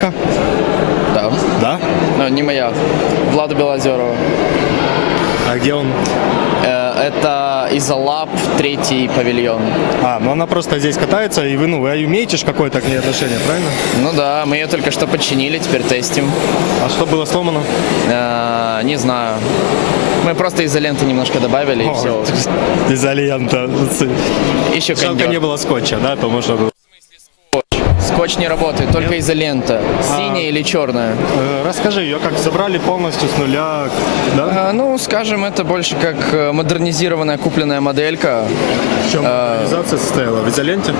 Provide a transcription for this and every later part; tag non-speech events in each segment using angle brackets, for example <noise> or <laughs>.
Да. Да? Но не моя. Влада Белозерова. А где он? Э, Это Изолаб, третий павильон. А, ну она просто здесь катается, и вы, ну, вы имеете ж какое-то к ней отношение, правильно? Ну да, мы ее только что починили, теперь тестим. А что было сломано? Э, Не знаю. Мы просто изоленты немножко добавили и О, все. <laughs> Изолента. Еще Жалко кондер. не было скотча, да, то можно было. Скотч не работает, только изолента. Синяя или черная? Э, Расскажи, ее как забрали полностью с нуля, да? А, Ну, скажем, это больше как э, модернизированная купленная моделька. В чем организация состояла? В изоленте?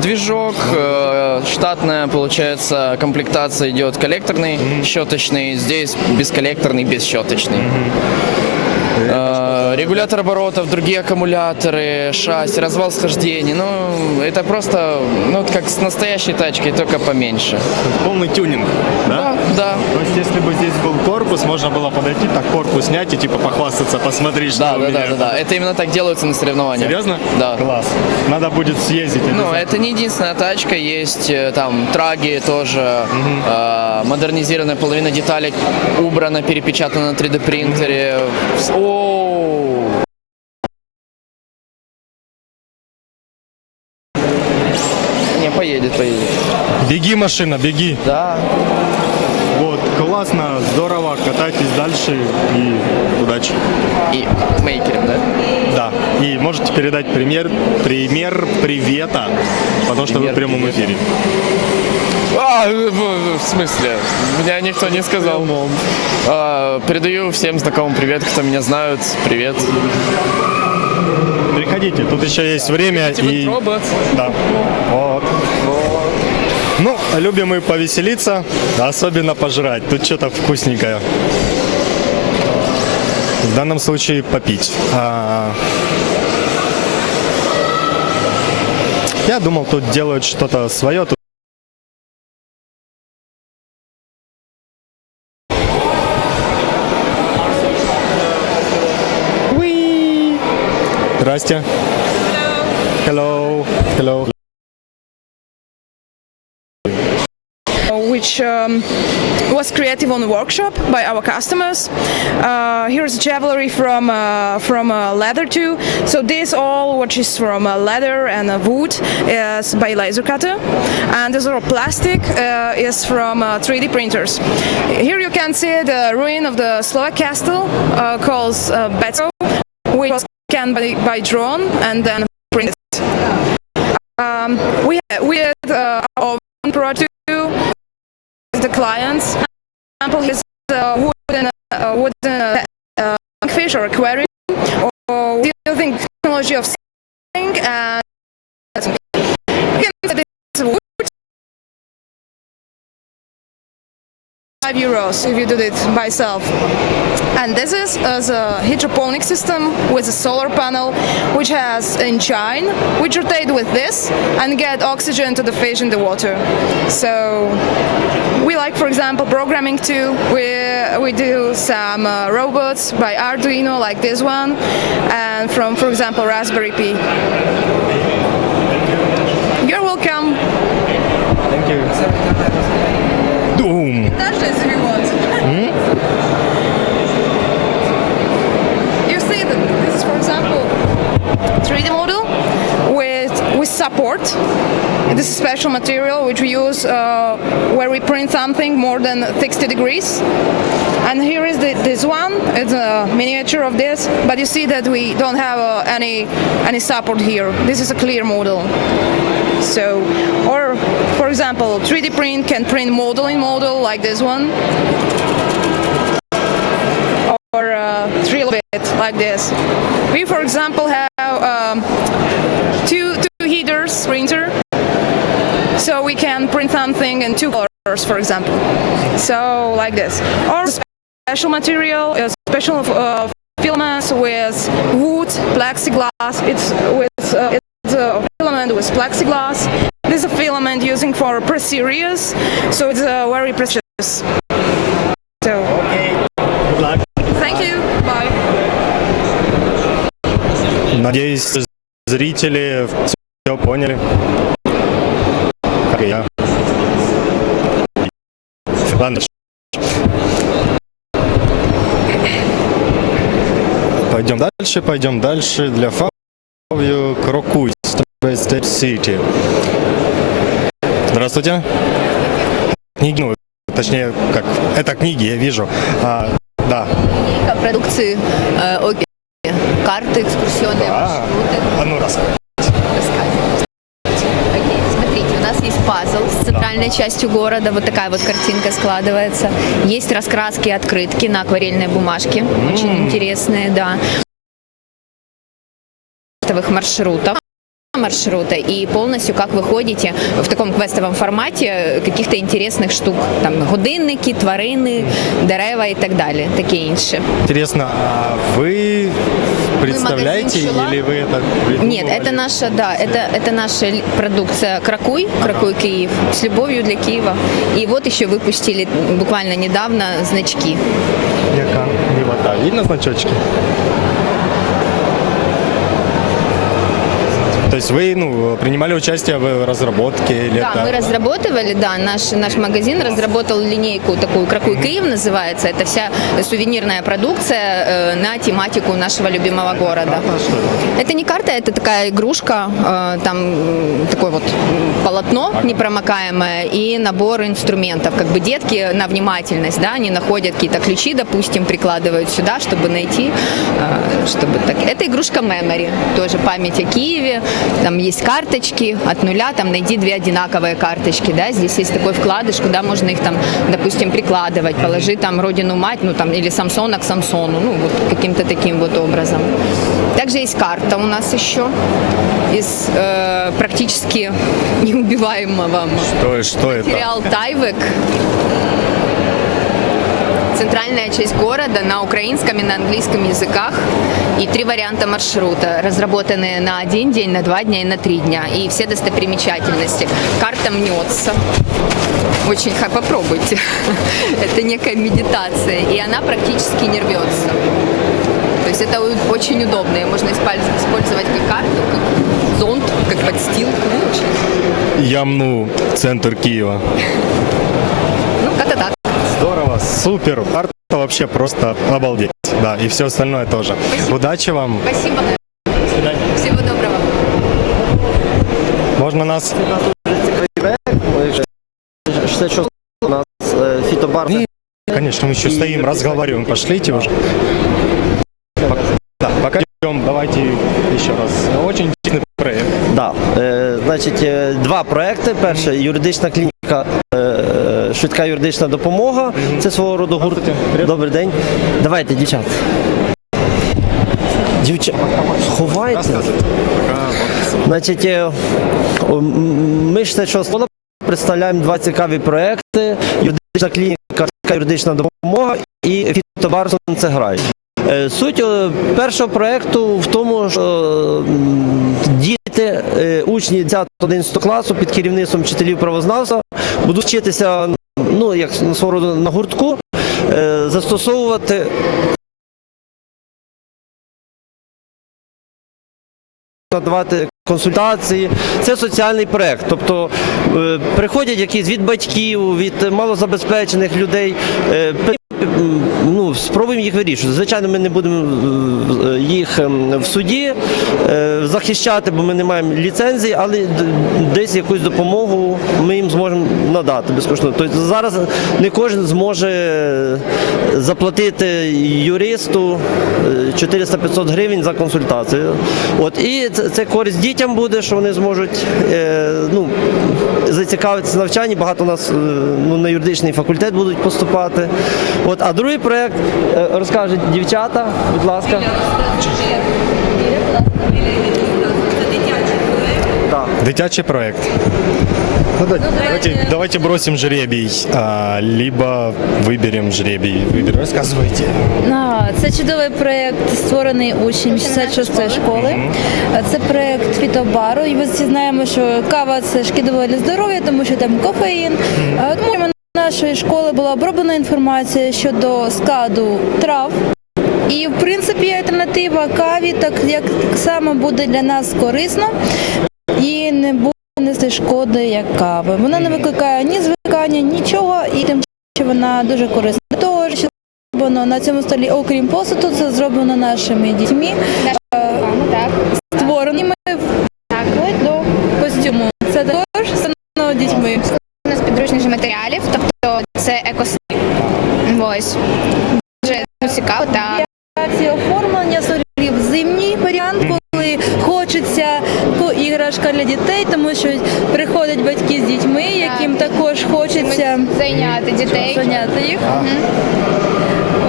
Движок, э, штатная, получается, комплектация идет коллекторный, щеточный. Здесь бесколлекторный, бесщеточный. Э, Регулятор оборотов, другие аккумуляторы, шасси, развал схождений. Ну, это просто, ну, как с настоящей тачкой, только поменьше. Полный тюнинг, Да, да? да. То есть, если бы здесь был корпус, можно было подойти, так корпус снять и типа похвастаться, посмотри, что Да, у да, меня. да, да, да. Это именно так делается на соревнованиях. Серьезно? Да. Класс. Надо будет съездить. Ну, это не единственная тачка, есть э, там траги тоже, э, модернизированная половина деталей убрана, перепечатана на 3D принтере. О, Беги, машина, беги. Да. Вот, классно, здорово, катайтесь дальше и удачи. И мейкером, да? Да. И можете передать пример, пример привета, потому что вы в Пример прямом привета. эфире. А, в, в смысле? Меня никто не сказал. А, передаю всем знакомым привет, кто меня знают. Привет. Приходите, тут еще есть время и... робот. Да. Вот. Ну, любим мы повеселиться, особенно пожрать. Тут что-то вкусненькое. В данном случае попить. А, Я думал, тут делают что-то свое. Тут. Здрасте. Which um, was creative on the workshop by our customers. Uh, here's jewelry from uh, from uh, leather too. So this all, which is from uh, leather and uh, wood, is by laser cutter, and this all plastic is from uh, 3D printers. Here you can see the ruin of the Slovak castle called uh, which was scanned by, by drone and then printed. Um, we we had our own project the clients. For example, his uh, wooden, uh, wooden uh, uh, fish or aquarium, or using technology of sailing and. Five euros if you do it by yourself. And this is as a hydroponic system with a solar panel, which has engine, which rotate with this and get oxygen to the fish in the water. So we like, for example, programming too. We we do some uh, robots by Arduino, like this one, and from, for example, Raspberry Pi. You're welcome. Thank you. Doom. Touch this if you want. you see that this is, for example, 3D model with with support. This is special material which we use uh, where we print something more than 60 degrees. And here is the, this one. It's a miniature of this, but you see that we don't have uh, any any support here. This is a clear model. So, or for example, 3D print can print model in model like this one, or uh, drill bit like this. We, for example, have um, two two heaters printer, so we can print something in two colors, for example. So like this, or special material, uh, special uh, filaments with wood, plexiglass. It's with uh, it's a filament with plexiglass. This is a filament using for press series, so it's uh, very precious. So Good luck. thank you. Bye. Надеюсь, зрители все поняли. И я. Ладно. Пойдем дальше, пойдем дальше. Для Фабio Крокуй, Step City. Здравствуйте. Книги, ну, точнее, как, это книги, я вижу. А, да. Продукции э, ОКИ. Карты, экскурсионные А, маршруты. а ну раз. Рассказывайте. Окей, смотрите, у нас есть пазл с центральной частью города. Вот такая вот картинка складывается. Есть раскраски и открытки на акварельной бумажке. Очень интересные, да. Квестовых маршрутов маршрута и полностью как вы ходите в таком квестовом форматі каких-то интересных штук. Там годинники, тварини, дерева і так далі. Таке інше. Интересно, а вы представляете магазин или вы это Нет, это наша, да, это, это наша продукция Кракуй, Кракуй Киев, с любовью для Киева. И вот еще выпустили буквально недавно значки. Яка милота. Видно значочки? То есть вы ну, принимали участие в разработке или Да, это... мы разработывали, да, наш, наш магазин разработал линейку такую Кракуй Киев называется. Это вся сувенирная продукция э, на тематику нашего любимого города. Это не карта, это такая игрушка, э, там такое вот полотно непромокаемое и набор инструментов. Как бы детки на внимательность, да, они находят какие-то ключи, допустим, прикладывают сюда, чтобы найти, э, чтобы так. Это игрушка Memory, тоже память о Киеве. Там есть карточки от нуля, там найди две одинаковые карточки, да, здесь есть такой вкладыш, куда можно их там, допустим, прикладывать, положи там родину мать, ну там, или Самсона к Самсону, ну вот каким-то таким вот образом. Также есть карта у нас еще из э, практически <laughs> неубиваемого Что, что это? материал Тайвек. Центральная часть города на украинском и на английском языках. И три варианта маршрута, разработанные на один день, на два дня и на три дня. И все достопримечательности. Карта мнется. Очень ха- попробуйте. <laughs> Это некая медитация. И она практически не рвется. То есть это очень удобно. Ее можно использ- использовать как карту, как зонт, как подстилку. Ну, очень. Ямну, центр Киева. Ну, как-то так. Здорово, супер. Арта вообще просто обалдеть. Да, и все остальное тоже. Удачи вам. Спасибо. Всего доброго. Можно нас... 66 у нас е, фітобар. Ні. Конечно, мы еще стоим, разговариваем. Пошлите уже. Пок- Да, пока идем, давайте еще раз. Очень интересный проект. Да. Е, значить, е, два проекти. Перше юридична клініка, е, швидка юридична допомога. Це свого роду гурт. Добрий день. Давайте, дівчат. Дівчат, сховайте. Значить, е, ми 66 представляємо два цікаві проекти. Юридична клініка, юридична допомога і фітобар «Сонцеграй». Е, Суть е, першого проекту в тому, що діти, е, учні 10-11 класу під керівництвом вчителів правознавства будуть вчитися ну, як свого роду на гуртку, е, застосовувати надавати консультації. Це соціальний проект. Тобто е, приходять якісь від батьків, від малозабезпечених людей. е, Ну, спробуємо їх вирішувати. Звичайно, ми не будемо е, їх ем, в суді захищати, бо ми не маємо ліцензії, але десь якусь допомогу ми їм зможемо надати безкоштовно. Тобто зараз не кожен зможе заплатити юристу е, 400-500 гривень за консультацію. От і це користь дітям буде, що вони зможуть е, ну, зацікавитися навчанням. Багато у нас е, ну, на юридичний факультет будуть поступати. От, а другий проект е, розкажуть дівчата, будь ласка. Да. Дитячий проект. Ну, да- давайте, давайте бросим жребий, а, либо выберем жребий. Выберем. Рассказывайте. А, Це чудовий проєкт, створений учнем 66 школи. А, Це проєкт фітобару. І ми всі знаємо, що кава це шкідлива для здоров'я, тому що там кофеїн. А, Тому нашої школи була оброблена інформація щодо складу трав. І в принципі альтернатива каві так як так само буде для нас корисно і не буде нести шкоди як кави. Вона не викликає ні звикання, нічого і тим що вона дуже корисна. До того що зроблено на цьому столі, окрім посуду, це зроблено нашими дітьми, Так. створеними вплоть до костюму. Це також створено дітьми. У нас підручних матеріалів, тобто це екосистема. Ось. Дуже цікаво та оформлення для дітей, тому що приходять батьки з дітьми, яким також хочеться зайняти дітей. зайняти їх.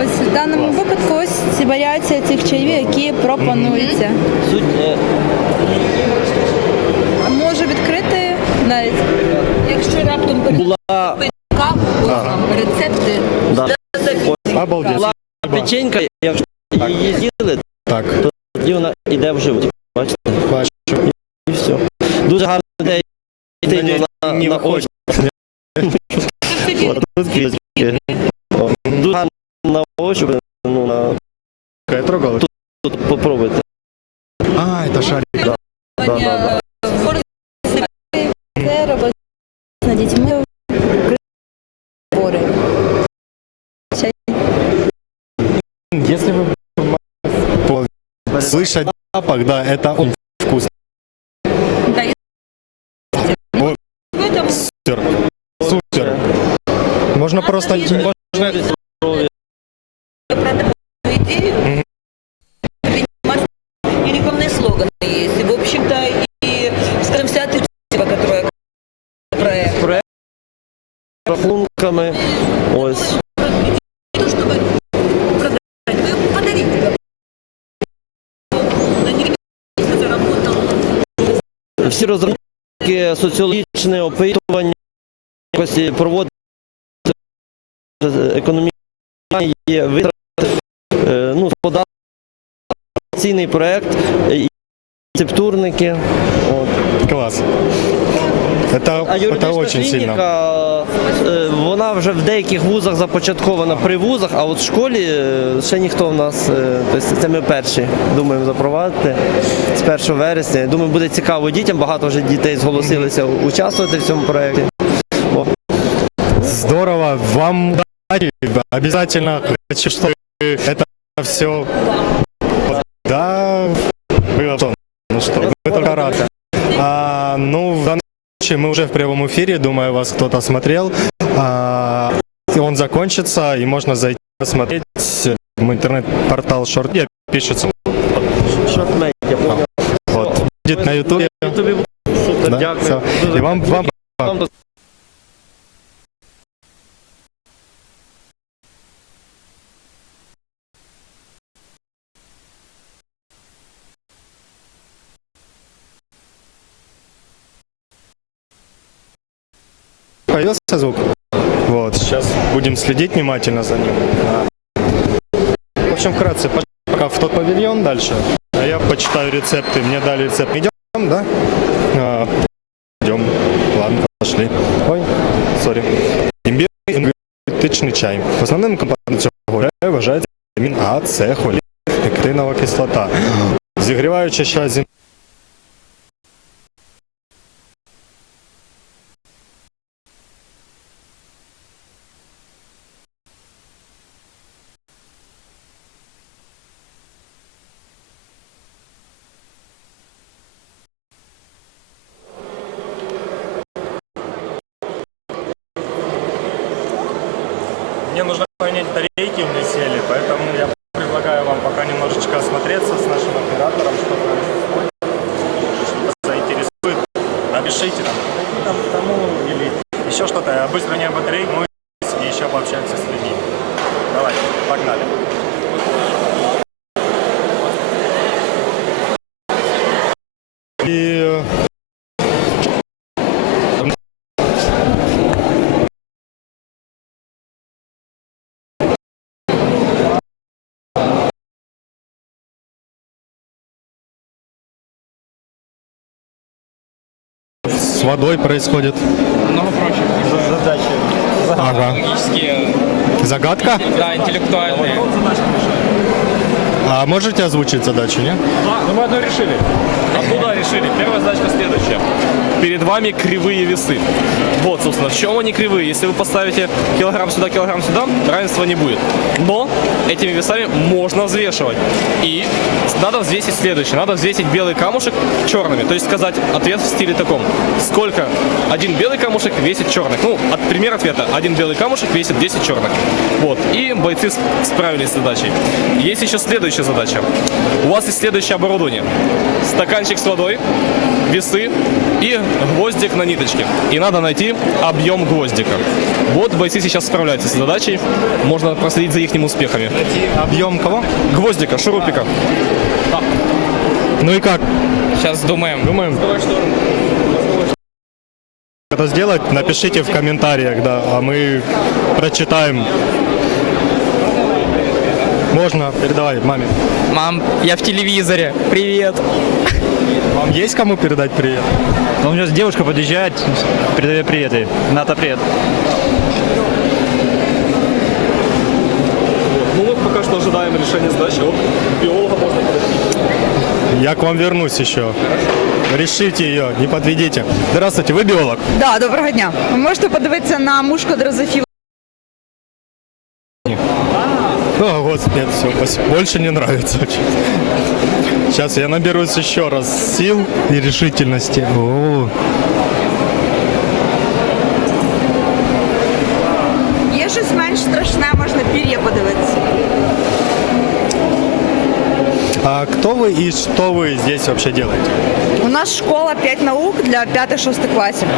Ось в даному випадку ось ці варіація цих чаїв, які пропонуються. Суть е, Можу відкрити навіть, якщо раптом була рецепти. да, Обалдеть. була печенька, якщо її з'їли, Так, тоді вона йде в живот. Не- йти на, не на виходить. очі. От, тут квітки. О, Дуже гарно на очі, ну, на, Я трогал. их. тут попробуйте. А, это шарик. Да, да, да. Це робить з дітьми збори. Если вы по- слышать запах, да, это он вы подарите. На них заработал. Всі розрахунки, соціологічне опитування, якось економічні є витрати, е, ну, податки, цінний проект, рецептурники. От. Класс. Это, А это очень сильно. клініка, е, вона вже в деяких вузах започаткована при вузах, а от в школі е, ще ніхто в нас, тобто це ми перші думаємо запровадити з 1 вересня. Думаю, буде цікаво дітям, багато вже дітей зголосилися участвувати в цьому проєкті. Здорово. Вам. Обязательно хочу, чтобы это все... Да, было что. Ну что, мы только рады. А, ну, в данном случае мы уже в прямом эфире, думаю, вас кто-то смотрел. А, он закончится, и можно зайти посмотреть. В интернет-портал Short пишется. я понял. Вот. Будет на ютубе. Да, все. И вам, вам появился звук? Вот, сейчас будем следить внимательно за ним. А. В общем, вкратце, пошли пока в тот павильон дальше. А я почитаю рецепты. Мне дали рецепт. Идем, да? А, идем. Ладно, пошли. Ой, сори. Имбирный ингредиентичный чай. Основним компонентом цього чаю вважається вітамін А, С, холін, пектинова кислота. Зігріваючи чай зі заинтересует. Напишите там, тому или еще что-то. Быстро не батарейку, мы и еще пообщаемся с людьми. Давайте, погнали. И с водой происходит? Много проще. Ага. Логические, Загадка? да, интеллектуальные. А можете озвучить задачу, не? Да, ну мы одно решили. Оттуда решили. Первая задачка следующая. Перед вами кривые весы. Вот, собственно, в чем они кривые? Если вы поставите килограмм сюда, килограмм сюда, равенства не будет. Но этими весами можно взвешивать. И надо взвесить следующее. Надо взвесить белый камушек черными. То есть сказать ответ в стиле таком. Сколько один белый камушек весит черных? Ну, от, пример ответа. Один белый камушек весит 10 черных. Вот. И бойцы справились с задачей. Есть еще следующая задача. У вас есть следующее оборудование. Стаканчик с водой, весы и гвоздик на ниточке. И надо найти объем гвоздика. Вот бойцы сейчас справляются с задачей. Можно проследить за их успехами. Объем кого? Гвоздика, шурупика. Ну и как? Сейчас думаем. Думаем. Это сделать, напишите в комментариях, да, а мы прочитаем. Можно, передавай маме. Мам, я в телевизоре. Привет. Вам есть кому передать привет? Ну, у меня девушка подъезжает, передаю привет ей. Ната, привет. Ну вот пока что ожидаем решения задачи. Вот биолога можно подойти. Я к вам вернусь еще. Решите ее, не подведите. Здравствуйте, вы биолог? Да, доброго дня. Ви можете подивитися на мушку дрозофіл. О, господи, все, больше не нравится. Сейчас я наберусь еще раз сил и решительности. О, Є щось менш страшне, можна пір'я подивитися. А кто вы и что вы здесь вообще делаете? У нас школа 5 наук для 5-6 класів.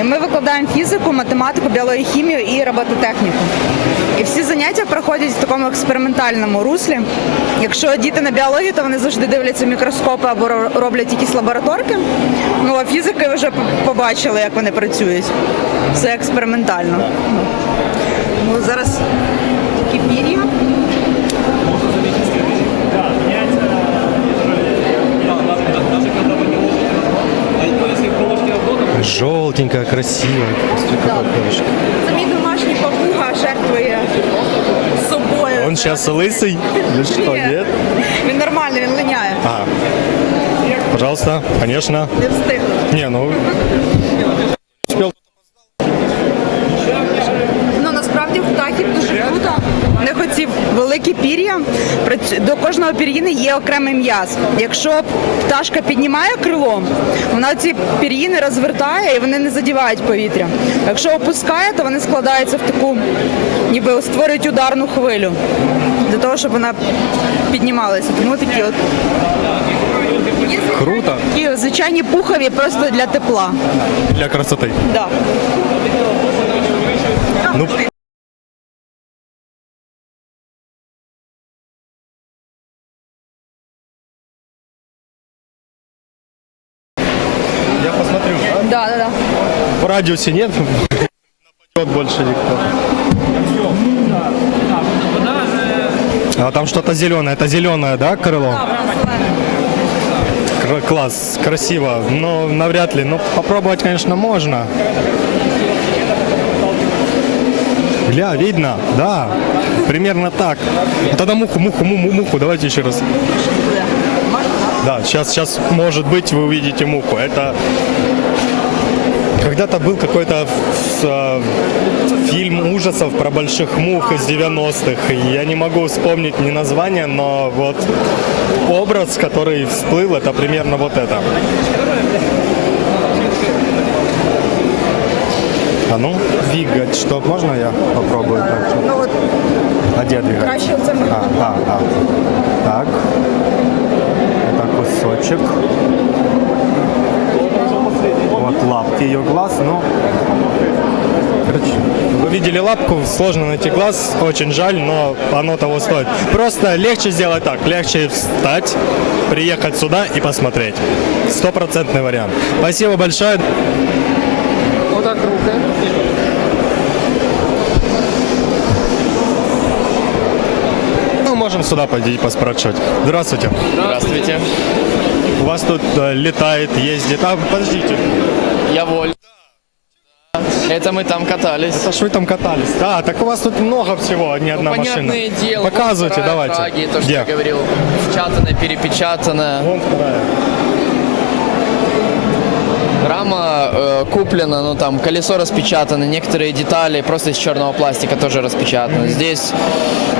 І ми викладаємо фізику, математику, біологію, і робототехніку. І всі заняття проходять в такому експериментальному руслі. Якщо діти на біології, то вони завжди дивляться мікроскопи або роблять якісь лабораторки. Ну а фізики вже побачили, як вони працюють. Все експериментально. Желтенькая, красивая. Це мій домашній папуга жертвує собою. Он сейчас лысый? <laughs> Или что, нет? Він нормальний, він линяє. А, пожалуйста, конечно. Не встиг. Не, ну, Ну великі пір'я. До кожного пір'їни є окремий м'яз. Якщо пташка піднімає крило, вона ці пір'їни розвертає і вони не задівають повітря. Якщо опускає, то вони складаються в таку, ніби створюють ударну хвилю для того, щоб вона піднімалася. Тому такі от круто. такі звичайні пухові просто для тепла. Для красоты. Да. Ну, радиусе нет? Нападет больше никто. А там что-то зеленое. Это зеленое, да, крыло? Кр- класс, красиво. Но навряд ли. Ну, попробовать, конечно, можно. Гля, видно, да. Примерно так. Тогда муху, муху, муху, муху. Давайте еще раз. Да, сейчас, сейчас, может быть, вы увидите муху. Это когда-то был какой-то э, фильм ужасов про больших мух из 90-х. Я не могу вспомнить ни название, но вот образ, который всплыл, это примерно вот это. А ну, двигать, что можно я попробую? Так, Ну от А где двигать? краще. А, а, а. Так. Это кусочек. Вот лапки ее глаз. Короче, вы видели лапку, сложно найти глаз, очень жаль, но оно того стоит. Просто легче сделать так, легче встать, приехать сюда и посмотреть. Стопроцентный вариант. Спасибо большое. Ну, можем сюда пойти поспрашивать. Здравствуйте. Здравствуйте. У вас тут э, летает, ездит. А, подождите. Я Воль. Это мы там катались. Это ж вы там катались. А, так у вас тут много всего, а не одна Ну, машина. понятное дело. Показывайте, вот давайте. Праги, то, что Где? я говорил. Впечатанная, перепечатанная. Вон вторая. Рама э, куплена, ну там колесо распечатано, некоторые детали просто из черного пластика тоже распечатаны. Здесь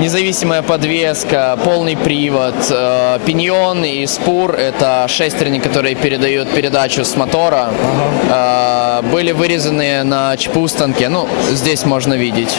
независимая подвеска, полный привод, э, пиньон и спур – это шестерни, которые передают передачу с мотора. Э, были вырезаны на чпу станке, ну здесь можно видеть.